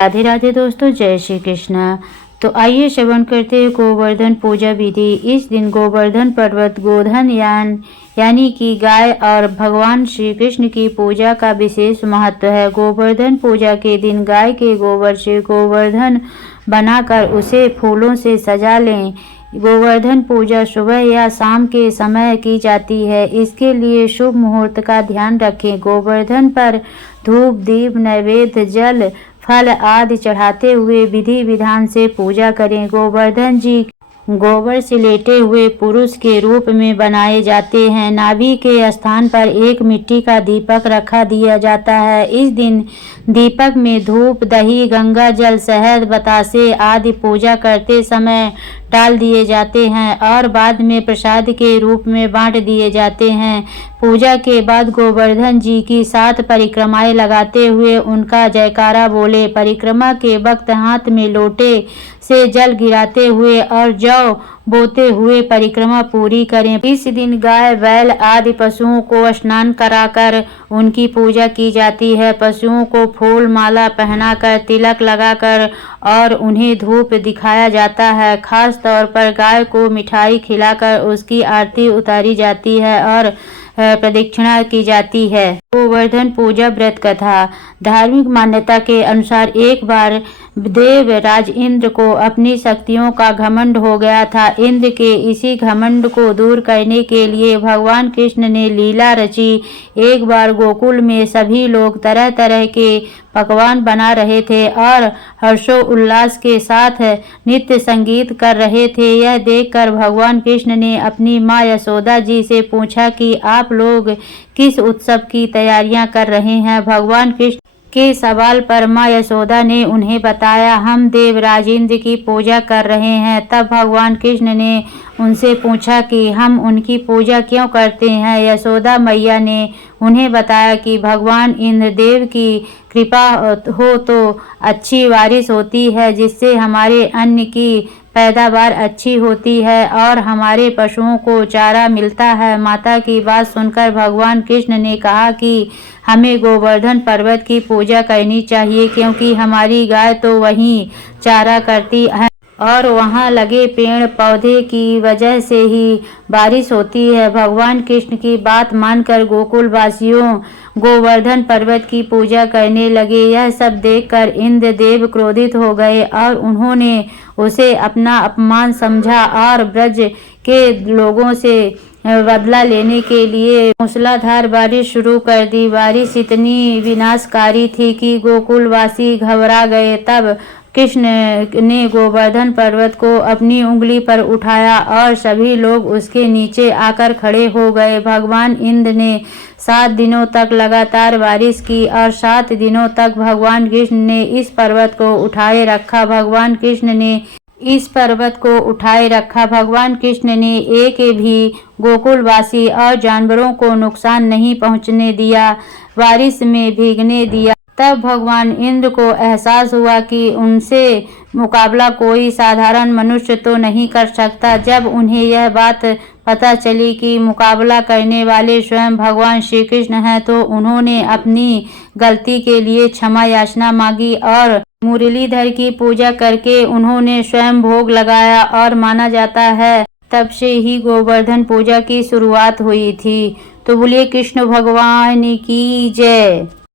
राधे राधे दोस्तों, जय श्री कृष्ण। तो आइए श्रवण करते हैं गोवर्धन पूजा विधि। इस दिन गोवर्धन पर्वत गोधन यानी कि गाय और भगवान श्री कृष्ण की पूजा का विशेष महत्व है। गोवर्धन पूजा के दिन गाय के गोबर से गोवर्धन बनाकर उसे फूलों से सजा लें। गोवर्धन पूजा सुबह या शाम के समय की जाती है। इसके लिए शुभ मुहूर्त का ध्यान रखें। गोवर्धन पर धूप दीप नैवेद्य जल फल आदि चढ़ाते हुए विधि विधान से पूजा करें। गोवर्धन जी गोबर से लेटे हुए पुरुष के रूप में बनाए जाते हैं। नाभि के स्थान पर एक मिट्टी का दीपक रखा दिया जाता है। इस दिन दीपक में धूप दही गंगा जल शहद बतासे आदि पूजा करते समय डाल दिए जाते हैं और बाद में प्रसाद के रूप में बांट दिए जाते हैं। पूजा के बाद गोवर्धन जी की 7 परिक्रमाएं लगाते हुए उनका जयकारा बोले। परिक्रमा के वक्त हाथ में लोटे से जल गिराते हुए और जौ बोते हुए परिक्रमा पूरी करें। इस दिन गाय बैल आदि पशुओं को स्नान कराकर उनकी पूजा की जाती है। पशुओं को फूल माला पहनाकर तिलक लगाकर और उन्हें धूप दिखाया जाता है। खास तौर पर गाय को मिठाई खिलाकर उसकी आरती उतारी जाती है और प्रदक्षिणा की जाती है। गोवर्धन पूजा व्रत कथा। धार्मिक मान्यता के अनुसार एक बार देवराज इंद्र को अपनी शक्तियों का घमंड हो गया था। इंद्र के इसी घमंड को दूर करने के लिए भगवान कृष्ण ने लीला रची। एक बार गोकुल में सभी लोग तरह तरह के पकवान बना रहे थे और हर्षोल्लास के साथ नित्य संगीत कर रहे थे। यह देखकर भगवान कृष्ण ने अपनी माँ यशोदा जी से पूछा कि आप लोग किस उत्सव की तैयारियां कर रहे हैं। भगवान कृष्ण के सवाल पर माँ यशोदा ने उन्हें बताया, हम देवराज इंद्र की पूजा कर रहे हैं। तब भगवान कृष्ण ने उनसे पूछा कि हम उनकी पूजा क्यों करते हैं। यशोदा मैया ने उन्हें बताया कि भगवान इंद्र देव की कृपा हो तो अच्छी बारिश होती है, जिससे हमारे अन्न की पैदावार अच्छी होती है और हमारे पशुओं को चारा मिलता है। माता की बात सुनकर भगवान कृष्ण ने कहा कि हमें गोवर्धन पर्वत की पूजा करनी चाहिए, क्योंकि हमारी गाय तो वहीं चारा करती है और वहां लगे पेड़ पौधे की वजह से ही बारिश होती है। भगवान कृष्ण की बात मानकर गोकुल वासियों गोवर्धन पर्वत की पूजा करने लगे। यह सब देखकर इंद्र देव क्रोधित हो गए और उन्होंने उसे अपना अपमान समझा और ब्रज के लोगों से बदला लेने के लिए मूसलाधार बारिश शुरू कर दी। बारिश इतनी विनाशकारी थी कि गोकुलवासी घबरा गए। तब कृष्ण ने गोवर्धन पर्वत को अपनी उंगली पर उठाया और सभी लोग उसके नीचे आकर खड़े हो गए। भगवान इंद्र ने 7 दिनों तक लगातार बारिश की और 7 दिनों तक भगवान कृष्ण ने इस पर्वत को उठाए रखा। भगवान कृष्ण ने एक भी गोकुलवासी और जानवरों को नुकसान नहीं पहुंचने दिया, बारिश में भीगने दिया। तब भगवान इंद्र को एहसास हुआ कि उनसे मुकाबला कोई साधारण मनुष्य तो नहीं कर सकता। जब उन्हें यह बात पता चली कि मुकाबला करने वाले स्वयं भगवान श्री कृष्ण हैं, तो उन्होंने अपनी गलती के लिए क्षमा याचना मांगी और मुरलीधर की पूजा करके उन्होंने स्वयं भोग लगाया और माना जाता है तब से ही गोवर्धन पूजा की शुरुआत हुई थी। तो बोलिए कृष्ण भगवान की जय।